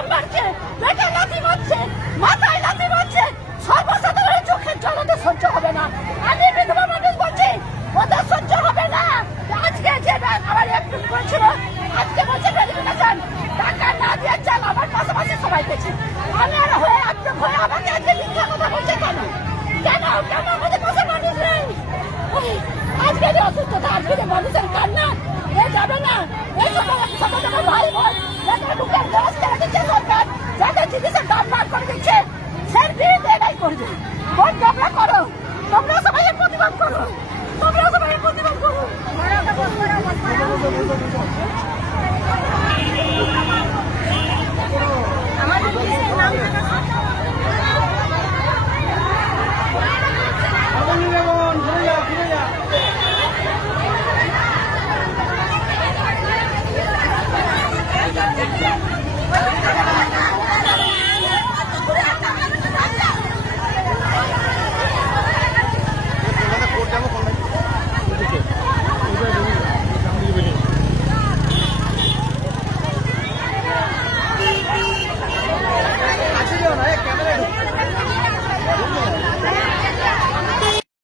দাম বাড়ছে, পেটে লাথি মারছে, মাথায় লাথি মারছে, সর্বসাধারণের চোখের জল ওদের সহ্য হবে না। আমি বিধবা মানুষ বলছি, ওদের সহ্য হবে না। আজকে যে আমার এপ্রিল করেছিল, আজকে বলছে ভেরিফিকেশন টাকা না দিয়ে চাল আমার পাশাপাশি সবাই পেয়েছে। আমি আর হয়ে আমাকে আজকে মিথ্যা কথা বলছে কেন? কেন কেন আমাদের পাশে মানুষ নেই? আজকে যে অসুস্থতা, আজকে যে মানুষের কান্না, এ যাবে না। এই ছোট ছোট ভাই বোন যাদের বুকের গ্যাস কেড়ে দিচ্ছে সরকার, যাদের জিনিসের দাম বার করে দিচ্ছে, সে বিল এটাই করবে। তোমরা করো, তোমরা সবাই প্রতিবাদ করো।